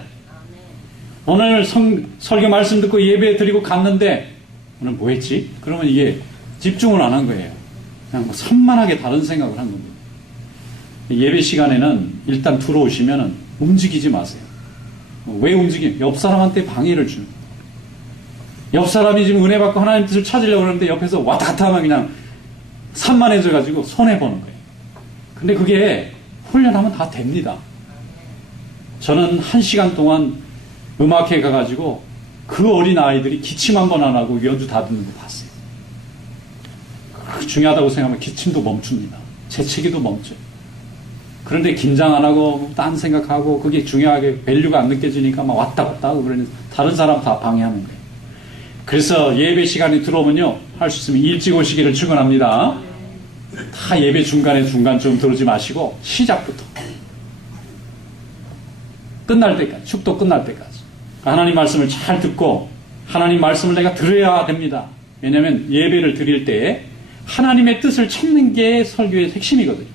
오늘 설교 말씀 듣고 예배 드리고 갔는데 오늘 뭐 했지? 그러면 이게 집중을 안 한 거예요. 그냥 뭐 산만하게 다른 생각을 한 겁니다. 예배 시간에는 일단 들어오시면 움직이지 마세요. 왜 옆 사람한테 방해를 주는 거예요. 옆 사람이 지금 은혜 받고 하나님 뜻을 찾으려고 그러는데 옆에서 왔다 갔다 하면 그냥 산만해져가지고 손해보는 거예요. 근데 그게 훈련하면 다 됩니다. 저는 1시간 동안 음악회 가가지고 그 어린 아이들이 기침 한 번 안 하고 연주 다 듣는 거 봤어요. 중요하다고 생각하면 기침도 멈춥니다. 재채기도 멈춰요. 그런데 긴장 안 하고 딴 생각하고 그게 중요하게 밸류가 안 느껴지니까 막 왔다 갔다 하고 그러니 다른 사람 다 방해하는 거예요. 그래서 예배 시간이 들어오면요 할 수 있으면 일찍 오시기를 축원합니다. 다 예배 중간쯤 들어오지 마시고 시작부터 끝날 때까지 축도 끝날 때까지 하나님 말씀을 잘 듣고 하나님 말씀을 내가 들어야 됩니다. 왜냐하면 예배를 드릴 때 하나님의 뜻을 찾는 게 설교의 핵심이거든요.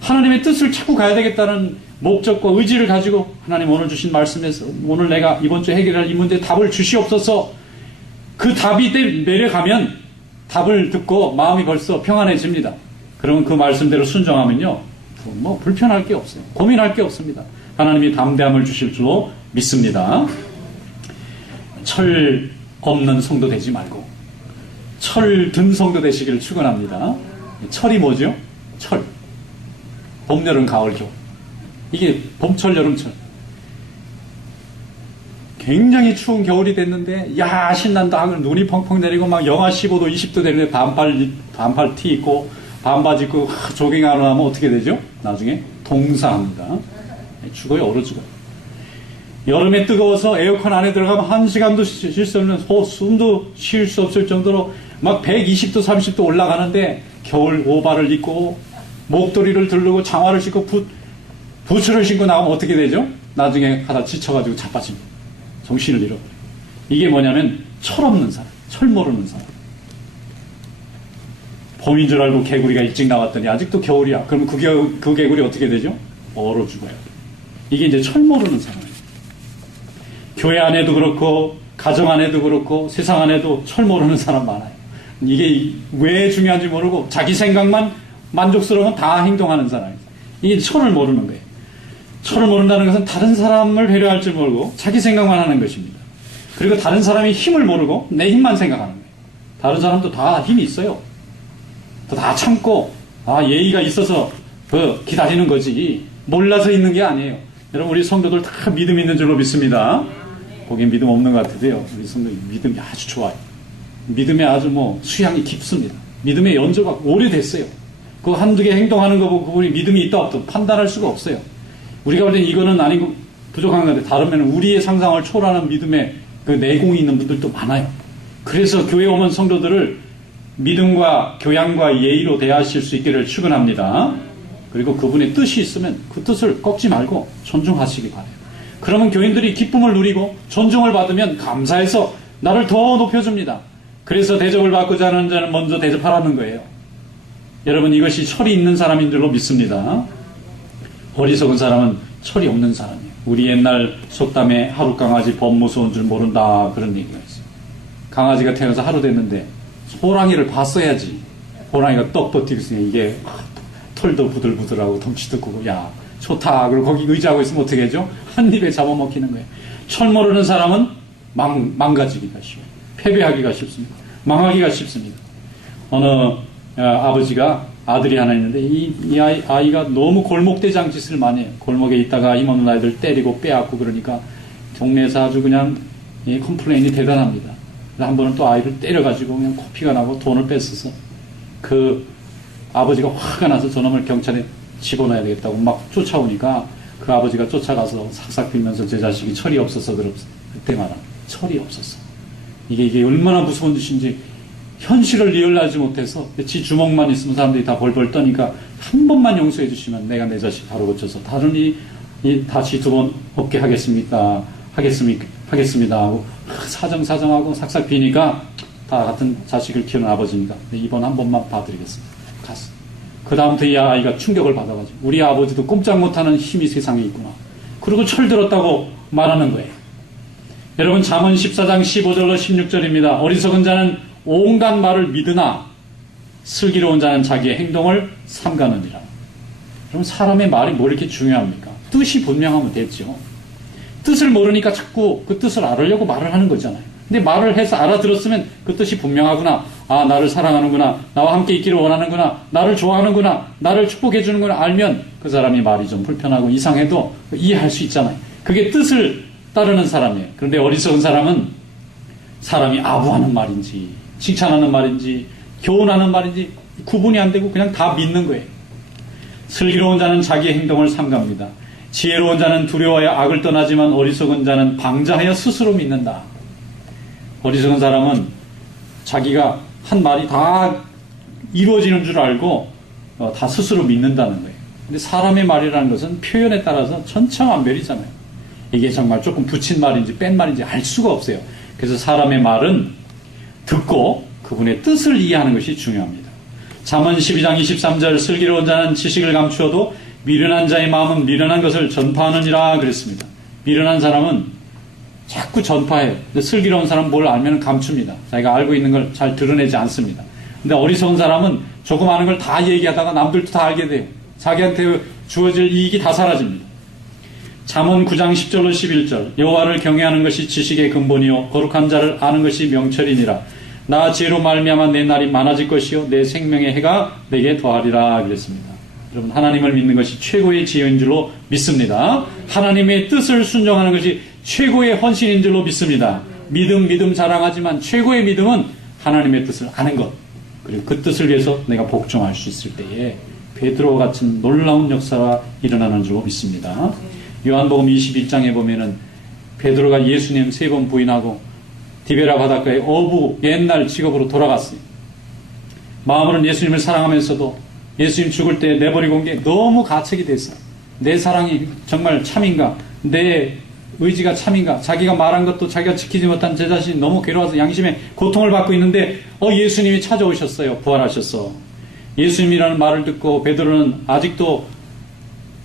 하나님의 뜻을 찾고 가야 되겠다는 목적과 의지를 가지고 하나님 오늘 주신 말씀에서 오늘 내가 이번 주 해결할 이 문제에 답을 주시옵소서. 그 답이 내려가면 답을 듣고 마음이 벌써 평안해집니다. 그러면 그 말씀대로 순종하면요 뭐 불편할 게 없어요. 고민할 게 없습니다. 하나님이 담대함을 주실 줄로 믿습니다. 철 없는 성도 되지 말고 철 든 성도 되시기를 축원합니다. 철이 뭐죠? 철. 봄, 여름, 가을, 겨울. 이게 봄철, 여름철. 굉장히 추운 겨울이 됐는데 야 신난다 하고 눈이 펑펑 내리고 막 영하 15도 20도 되는데 반팔 티 입고 반바지 입고 조깅하러 하면 어떻게 되죠? 나중에 동사합니다. 죽어요. 얼어 죽어요. 여름에 뜨거워서 에어컨 안에 들어가면 1시간도 쉴 수 없는 숨도 쉴 수 없을 정도로 막 120도 30도 올라가는데 겨울 오바를 입고 목도리를 두르고 장화를 신고 부츠를 신고 나오면 어떻게 되죠? 나중에 가다 지쳐가지고 자빠집니다. 정신을 잃어버려요. 이게 뭐냐면 철 없는 사람, 철 모르는 사람. 봄인 줄 알고 개구리가 일찍 나왔더니 아직도 겨울이야. 그러면 그 개구리 어떻게 되죠? 얼어 죽어요. 이게 이제 철 모르는 사람이에요. 교회 안에도 그렇고 가정 안에도 그렇고 세상 안에도 철 모르는 사람 많아요. 이게 왜 중요한지 모르고 자기 생각만 만족스러우면 다 행동하는 사람이에요. 이게 철을 모르는 거예요. 철을 모른다는 것은 다른 사람을 배려할 줄 모르고 자기 생각만 하는 것입니다. 그리고 다른 사람의 힘을 모르고 내 힘만 생각하는 거예요. 다른 사람도 다 힘이 있어요. 다 참고 예의가 있어서 기다리는 거지 몰라서 있는 게 아니에요. 여러분 우리 성도들 다 믿음 있는 줄로 믿습니다. 거긴 믿음 없는 것 같은데요. 우리 성도 믿음이 아주 좋아요. 믿음에 아주 수양이 깊습니다. 믿음의 연조가 오래됐어요. 그 한두 개 행동하는 거 보고 그분이 믿음이 있다 없다 판단할 수가 없어요. 우리가 볼 땐 이거는 아니고 부족한 건데 다르면 우리의 상상을 초월하는 믿음의 그 내공이 있는 분들도 많아요. 그래서 교회 오면 성도들을 믿음과 교양과 예의로 대하실 수 있기를 축원합니다. 그리고 그분의 뜻이 있으면 그 뜻을 꺾지 말고 존중하시기 바라요. 그러면 교인들이 기쁨을 누리고 존중을 받으면 감사해서 나를 더 높여줍니다. 그래서 대접을 받고자 하는 자는 먼저 대접하라는 거예요. 여러분, 이것이 철이 있는 사람인 줄로 믿습니다. 어리석은 사람은 철이 없는 사람이에요. 우리 옛날 속담에 하루 강아지 범 무서운 줄 모른다, 그런 얘기가 있어요. 강아지가 태어나서 하루 됐는데 호랑이를 봤어야지. 호랑이가 떡 버티고 있으니 이게 털도 부들부들하고 덩치도 크고, 야 좋다. 그리고 거기 의지하고 있으면 어떻게 하죠? 한 입에 잡아먹히는 거예요. 철 모르는 사람은 망가지기가 쉬워요. 패배하기가 쉽습니다. 망하기가 쉽습니다. 어느 아버지가 아들이 하나 있는데 이 아이가 너무 골목대장 짓을 많이 해요. 골목에 있다가 힘없는 아이들 때리고 빼앗고 그러니까 동네에서 아주 그냥 컴플레인이 대단합니다. 한 번은 또 아이를 때려가지고 그냥 코피가 나고 돈을 뺏어서 그 아버지가 화가 나서 저놈을 경찰에 집어넣어야 되겠다고 막 쫓아오니까 그 아버지가 쫓아가서 삭삭 빌면서 제 자식이 철이 없어서 그렇습니다. 그때 말한 철이 없었어. 이게 얼마나 무서운 짓인지 현실을 리얼하지 못해서 지 주먹만 있으면 사람들이 다 벌벌 떠니까 한 번만 용서해 주시면 내가 내 자식 바로 고쳐서 다른 다시 두 번 없게 하겠습니다 하고 사정하고 삭삭 비니까 다 같은 자식을 키우는 아버지니까 이번 한 번만 봐드리겠습니다. 갔어. 그 다음부터 이 아이가 충격을 받아가지고 우리 아버지도 꼼짝 못하는 힘이 세상에 있구나. 그리고 철들었다고 말하는 거예요. 여러분, 잠언 14장 15절로 16절입니다. 어리석은 자는 온갖 말을 믿으나 슬기로운 자는 자기의 행동을 삼가느니라. 그럼 사람의 말이 뭐 이렇게 중요합니까? 뜻이 분명하면 됐죠. 뜻을 모르니까 자꾸 그 뜻을 알으려고 말을 하는 거잖아요. 근데 말을 해서 알아들었으면 그 뜻이 분명하구나. 아, 나를 사랑하는구나. 나와 함께 있기를 원하는구나. 나를 좋아하는구나. 나를 축복해 주는구나. 알면 그 사람이 말이 좀 불편하고 이상해도 이해할 수 있잖아요. 그게 뜻을 따르는 사람이에요. 그런데 어리석은 사람은 사람이 아부하는 말인지 칭찬하는 말인지 교훈하는 말인지 구분이 안 되고 그냥 다 믿는 거예요. 슬기로운 자는 자기의 행동을 삼갑니다. 지혜로운 자는 두려워하여 악을 떠나지만 어리석은 자는 방자하여 스스로 믿는다. 어리석은 사람은 자기가 한 말이 다 이루어지는 줄 알고 다 스스로 믿는다는 거예요. 근데 사람의 말이라는 것은 표현에 따라서 천차만별이잖아요. 이게 정말 조금 붙인 말인지 뺀 말인지 알 수가 없어요. 그래서 사람의 말은 듣고 그분의 뜻을 이해하는 것이 중요합니다. 잠언 12장 23절 슬기로운 자는 지식을 감추어도 미련한 자의 마음은 미련한 것을 전파하느니라 그랬습니다. 미련한 사람은 자꾸 전파해요. 근데 슬기로운 사람은 뭘 알면 감춥니다. 자기가 알고 있는 걸 잘 드러내지 않습니다. 근데 어리석은 사람은 조금 아는 걸 다 얘기하다가 남들도 다 알게 돼요. 자기한테 주어질 이익이 다 사라집니다. 잠언 9장 10절로 11절 여호와를 경외하는 것이 지식의 근본이요 거룩한 자를 아는 것이 명철이니라. 나 지혜로 말미암아 내 날이 많아질 것이요 내 생명의 해가 내게 더하리라 그랬습니다. 여러분, 하나님을 믿는 것이 최고의 지혜인 줄로 믿습니다. 하나님의 뜻을 순종하는 것이 최고의 헌신인 줄로 믿습니다. 믿음 자랑하지만 최고의 믿음은 하나님의 뜻을 아는 것, 그리고 그 뜻을 위해서 내가 복종할 수 있을 때에 베드로와 같은 놀라운 역사가 일어나는 줄로 믿습니다. 요한복음 21장에 보면은 베드로가 예수님 3번 부인하고 디베라 바닷가에 어부 옛날 직업으로 돌아갔어요. 마음으로는 예수님을 사랑하면서도 예수님 죽을 때 내버리고 온 게 너무 가책이 됐어요. 내 사랑이 정말 참인가? 내 의지가 참인가? 자기가 말한 것도 자기가 지키지 못한 제 자신이 너무 괴로워서 양심에 고통을 받고 있는데 예수님이 찾아오셨어요. 부활하셨어. 예수님이라는 말을 듣고 베드로는 아직도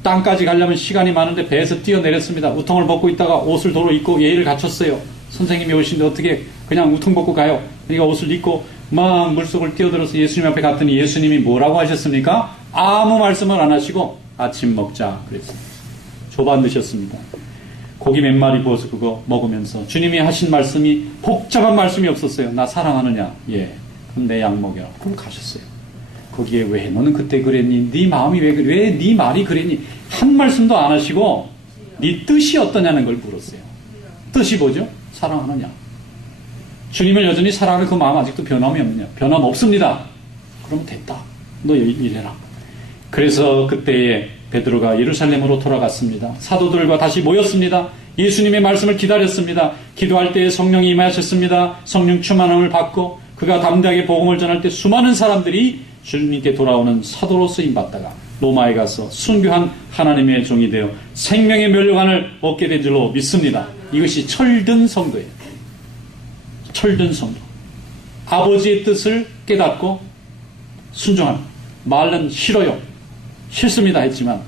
땅까지 가려면 시간이 많은데 배에서 뛰어내렸습니다. 우통을 벗고 있다가 옷을 도로 입고 예의를 갖췄어요. 선생님이 오신데 어떻게 그냥 우통 벗고 가요? 그러니까 옷을 입고 막 물속을 뛰어들어서 예수님 앞에 갔더니 예수님이 뭐라고 하셨습니까? 아무 말씀을 안 하시고 아침 먹자 그랬습니다. 조반 드셨습니다. 고기 몇 마리 구워서 그거 먹으면서 주님이 하신 말씀이 복잡한 말씀이 없었어요. 나 사랑하느냐? 예. 그럼 내 양 먹여라. 그럼 가셨어요. 거기에 왜 너는 그때 그랬니? 네 마음이 왜 네 말이 그랬니? 한 말씀도 안 하시고 네 뜻이 어떠냐는 걸 물었어요. 뜻이 뭐죠? 사랑하느냐? 주님을 여전히 사랑하는 그 마음 아직도 변함이 없느냐? 변함 없습니다. 그러면 됐다. 너 이래라. 그래서 그때에 베드로가 예루살렘으로 돌아갔습니다. 사도들과 다시 모였습니다. 예수님의 말씀을 기다렸습니다. 기도할 때에 성령이 임하셨습니다. 성령 충만함을 받고 그가 담대하게 복음을 전할 때 수많은 사람들이 주님께 돌아오는 사도로 쓰임받다가 로마에 가서 순교한 하나님의 종이 되어 생명의 면류관을 얻게 된 줄로 믿습니다. 이것이 철든 성도예요. 철든 성도. 아버지의 뜻을 깨닫고 순종합니다. 말은 싫어요. 싫습니다 했지만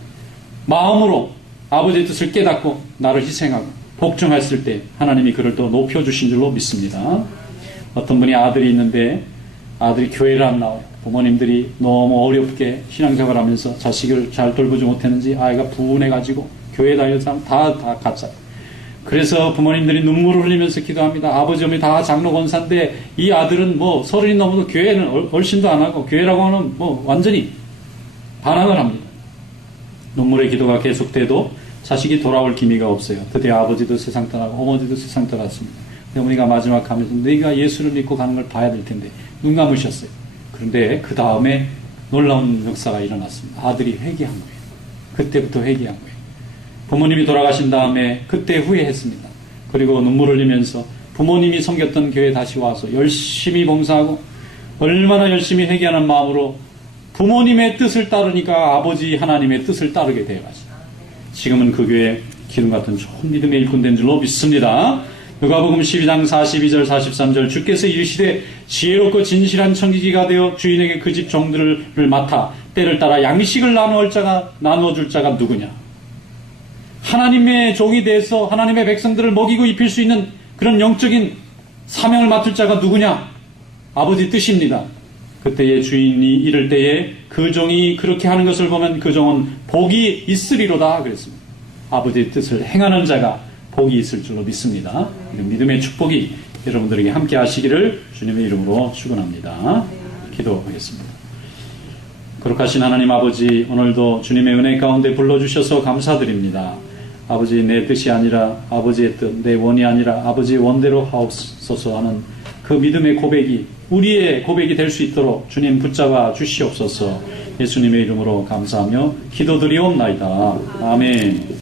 마음으로 아버지의 뜻을 깨닫고 나를 희생하고 복종했을 때 하나님이 그를 더 높여주신 줄로 믿습니다. 어떤 분이 아들이 있는데 아들이 교회를 안 나와요. 부모님들이 너무 어렵게 신앙생활하면서 자식을 잘 돌보지 못했는지 아이가 분해가지고 교회 다니는 사람 다 가짜요. 그래서 부모님들이 눈물을 흘리면서 기도합니다. 아버지 어머니 다 장로 권사인데 이 아들은 뭐 30이 넘어도 교회는 얼씬도 안 하고 교회라고 하는 뭐 완전히 반항을 합니다. 눈물의 기도가 계속돼도 자식이 돌아올 기미가 없어요. 드디어 아버지도 세상 떠나고 어머니도 세상 떠났습니다. 어머니가 마지막 하면서 네가 예수를 믿고 가는 걸 봐야 될 텐데 눈 감으셨어요. 그런데 그 다음에 놀라운 역사가 일어났습니다. 아들이 회개한 거예요. 그때부터 회개한 거예요. 부모님이 돌아가신 다음에 그때 후회했습니다. 그리고 눈물 흘리면서 부모님이 섬겼던 교회에 다시 와서 열심히 봉사하고 얼마나 열심히 회개하는 마음으로 부모님의 뜻을 따르니까 아버지 하나님의 뜻을 따르게 되어가지고 지금은 그 교회 기름 같은 좋은 믿음의 일꾼 된 줄로 믿습니다. 누가복음 12장 42절 43절 주께서 이르시되 지혜롭고 진실한 청지기가 되어 주인에게 그 집 종들을 맡아 때를 따라 양식을 나누어줄 자가 누구냐. 하나님의 종이 돼서 하나님의 백성들을 먹이고 입힐 수 있는 그런 영적인 사명을 맡을 자가 누구냐. 아버지 뜻입니다. 그때의 주인이 이를 때에 그 종이 그렇게 하는 것을 보면 그 종은 복이 있으리로다 그랬습니다. 아버지의 뜻을 행하는 자가 복이 있을 줄로 믿습니다. 이런 믿음의 축복이 여러분들에게 함께 하시기를 주님의 이름으로 축원합니다. 기도하겠습니다. 거룩하신 하나님 아버지, 오늘도 주님의 은혜 가운데 불러주셔서 감사드립니다. 아버지, 내 뜻이 아니라 아버지의 뜻, 내 원이 아니라 아버지의 원대로 하옵소서 하는 그 믿음의 고백이 우리의 고백이 될 수 있도록 주님 붙잡아 주시옵소서. 예수님의 이름으로 감사하며 기도드리옵나이다. 아멘.